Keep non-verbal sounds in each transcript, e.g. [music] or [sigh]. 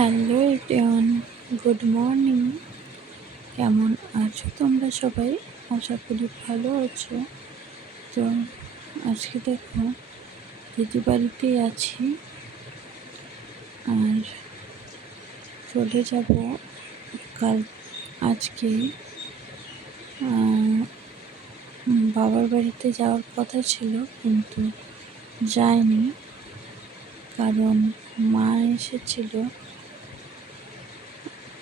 Hello everyone, good morning. কেমন আছো তোমরা সবাই? আশা করি ভালো আছো। তো আজকে দেখো, দিদি বাড়িতেই আছি। আর চলে যাব কাল, আজকে। বাবার বাড়িতে যাওয়ার কথা ছিল, কিন্তু যায়নি। কারণ মা এসেছিল।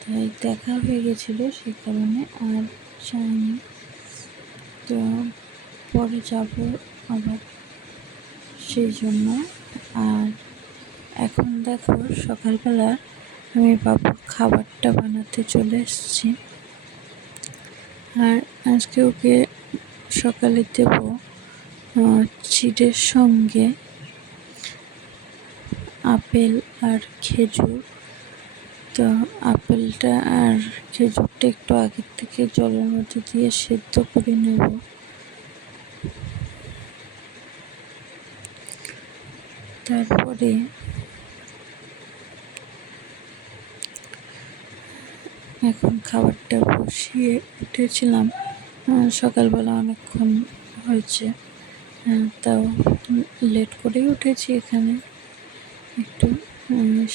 তাই দেখা হয়ে গেছিল সে কারণে আর যাইনি। তো পরে যাব আবার সেই জন্য। আর এখন দেখো সকালবেলা আমি বাবুর খাবারটা বানাতে চলে এসেছি। আর আজকে ওকে সকালে দেব চিড়ের সঙ্গে আপেল আর খেজুর। তো আপেলটা আর খেজুরটা একটু আগের থেকে জলের মধ্যে দিয়ে সেদ্ধ করে নেব। তারপরে এখন খাবারটা বসিয়ে উঠেছিলাম। সকালবেলা অনেকক্ষণ হয়েছে। তাও লেট করেই উঠেছি এখানে। একটু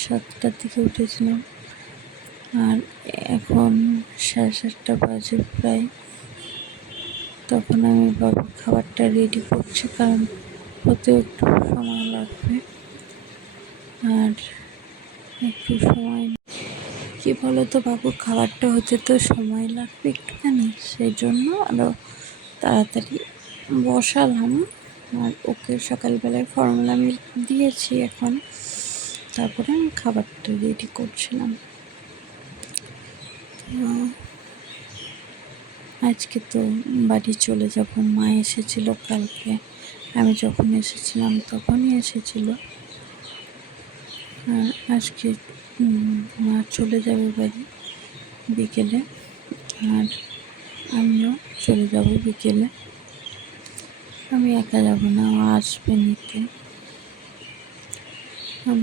সাতটার দিকে উঠেছিলাম। আর এখন সাড়ে সাতটা বাজে প্রায়। তখন আমি বাবুর খাবারটা রেডি করছি, কারণ হতেও একটু সময় লাগবে। আর একটু সময় কি বলো তো বাবুর খাবারটা হতে তো সময় লাগবে একটুখানি সেই জন্য আরও তাড়াতাড়ি বসালাম। আর ওকে সকালবেলায় ফর্মুলা মিল্ক দিয়েছি এখন। তারপরে আমি খাবারটা রেডি করছিলাম। আজকে তো বাড়ি চলে যাব, মা এসেছিল কালকে। আমি যখন এসেছিলাম তখনই এসেছিল। আজকে মা চলে যাবে বাড়ি বিকেলে। আর আমিও চলে যাব বিকেলে। আমি একা যাব না, ও আসবে নিতে।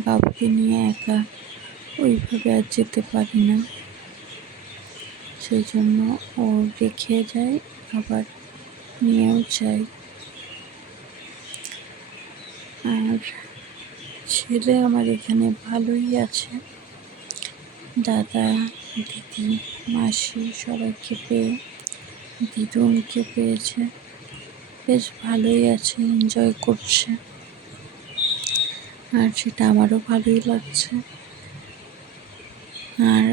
বাবুকে নিয়ে একা ওইভাবে আর যেতে পারি না। সেই জন্য ও রেখে যায়, আবার নিয়েও যাই আর ছেলে আমার এখানে ভালোই আছে। দাদা, দিদি, মাসি সবাইকে পেয়ে দিদুনকে পেয়েছে। বেশ ভালোই আছে এনজয় করছে। আর সেটা আমারও ভালোই লাগছে। আর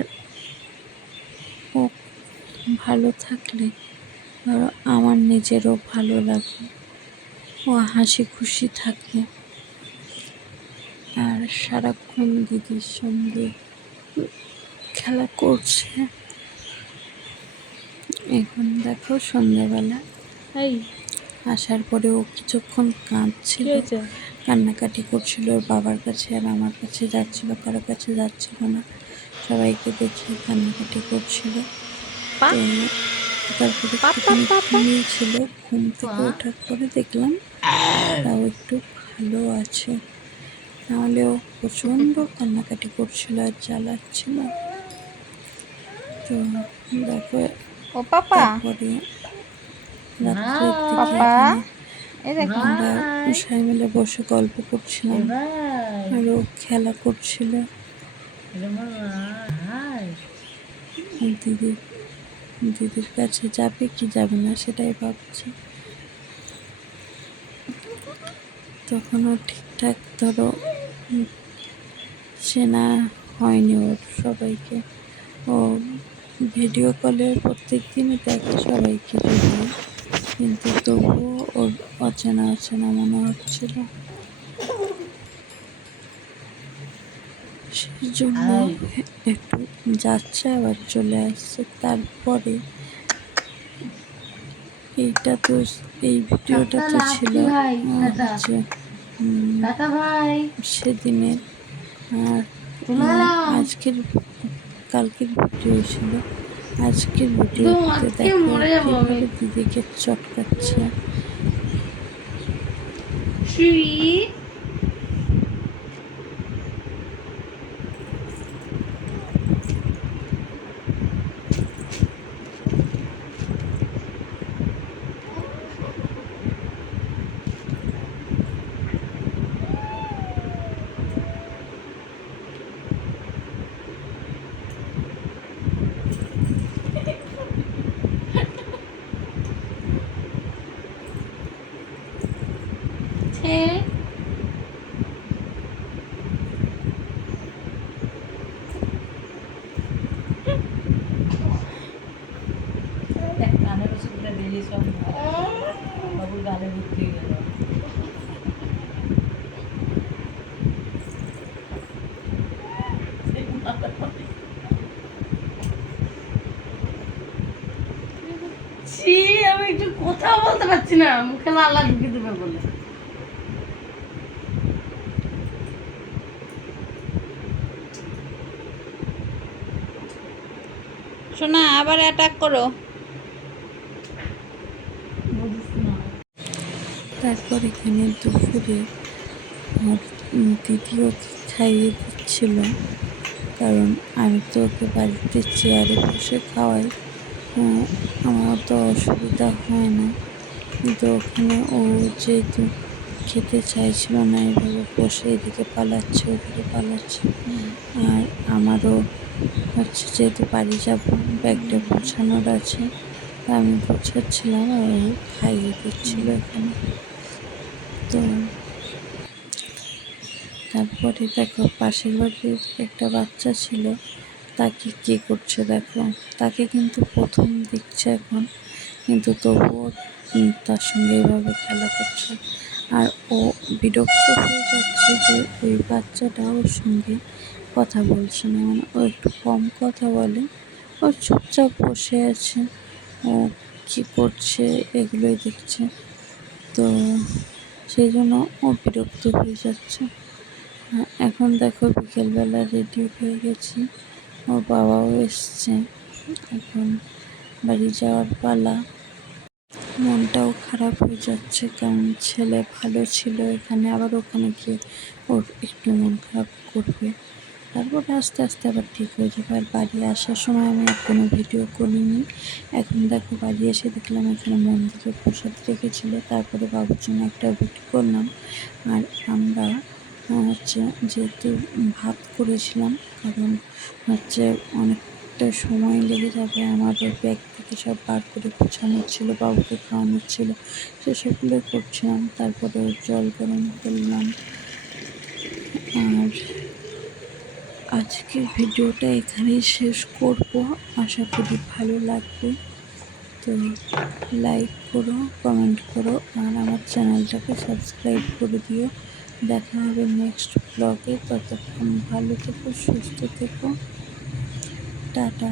ভালো থাকলে ধরো আমার নিজেরও ভালো লাগে। ও হাসি খুশি থাকে আর সারাক্ষণ দিদির সঙ্গে খেলা করছে। এখন দেখো সন্ধ্যাবেলা। এই আসার পরে ও কিছুক্ষণ কাঁদছিল কান্নাকাটি করছিল ওর বাবার কাছে আর আমার কাছে যাচ্ছিল কারও কাছে যাচ্ছিল না। সবাইকে দেখে কান্নাকাটি করছিল। তারপরে নিয়েছিল ঘুম থেকে ওঠার পরে দেখলাম তাও একটু ভালো আছে। নাহলে ও প্রচণ্ড [laughs] কান্নাকাটি করছিল আর জ্বালাচ্ছিল। তো দেখো ও পাপা। তারপরে আমরা সবাই মিলে বসে গল্প করছিলাম। আর ও খেলা করছিল। দিদি দিদির কাছে যাবে কি যাবে না সেটাই ভাবছি। তখনও ঠিকঠাক ধরো চেনা হয়নি ওর সবাইকে। ও ভিডিও কলে প্রত্যেক দিনই দেখে সবাইকে কিন্তু তবুও ওর অচেনা অচেনা মনে হচ্ছিল। সেই জন্য একটু যাচ্ছে আবার চলে আসছে। তারপরে এইটা তো এই ভিডিওটা তো ছিল হচ্ছে সেদিনের আর আজকের কালকের ভিডিও ছিল। আজকের ভিডিওতে দেখো দিদিকে চটকাচ্ছে সব বাবুর আমি একটু কোথাও বলতে পারছি না। মুখে লালা ঢুকে দেবে বলে। শোনা আবার অ্যাটাক করো বুঝিস না তারপর এখানে দুপুরে দিদি খাইয়ে দিচ্ছিল। কারণ আমি তো ওকে বাড়িতে চেয়ারে বসে খাওয়াই। আমার তো অসুবিধা হয় না। কিন্তু ওখানে ও যেহেতু খেতে চাইছিল না, এভাবে বসে এদিকে পালাচ্ছে, ওদিকে পালাচ্ছে। আর আমারও হচ্ছে যেহেতু বাড়ি যাব, ব্যাগটা গোছানোর আছে, তা আমি গোছাচ্ছিলাম আর ও খাইয়ে দিচ্ছিল এখানে। তো তারপরে দেখো, পাশের বাড়ির একটা বাচ্চা ছিল, তাকে কে করছে দেখো? তাকে কিন্তু প্রথম দেখছে এখন, কিন্তু তবুও তার সঙ্গে এইভাবে খেলা করছে। আর ও বিরক্ত হয়ে যাচ্ছে যে ওই বাচ্চাটা ওর সঙ্গে কথা বলছে না। মানে ও একটু কম কথা বলে, ও চুপচাপ বসে আছে। ও কী করছে এগুলোই দেখছে। তো সেই জন্য ও বিরক্ত হয়ে যাচ্ছে। এখন দেখো বিকেলবেলা রেডি হয়ে গেছি। ওর বাবাও এসছে। এখন বাড়ি যাওয়ার পালা। মনটাও খারাপ হয়ে যাচ্ছে। কারণ ছেলে ভালো ছিল এখানে। আবার ওখানে গিয়ে ওর একটু মন খারাপ করবে। তারপরে আস্তে আস্তে আবার ঠিক হয়ে যাবে। আর বাড়ি আসার সময় আমি আর কোনো ভিডিও করিনি। এখন দেখো বাড়ি এসে দেখলাম এখানে মন্দিরে প্রসাদ রেখেছিল। তারপরে বাবুর জন্য একটা রুটি করলাম। আর আমরা হচ্ছে যেহেতু ভাত করেছিলাম, কারণ হচ্ছে অনেকটা সময় লেগে যাবে আমাদের ব্যাগ থেকে সব বার করে গোছানো ছিল, বাবুকে খাওয়ানো ছিল সেসবগুলো করছিলাম। তারপরে জল গরম করলাম। আর আজকের ভিডিওটা এখানেই শেষ করব। আশা করি ভালো লাগবে। তো লাইক করো কমেন্ট করো, আর আমার চ্যানেলটাকে সাবস্ক্রাইব করে দিও। দেখা হবে নেক্সট ব্লগে ততক্ষণ ভালো থেকো, সুস্থ থেকো। টাটা।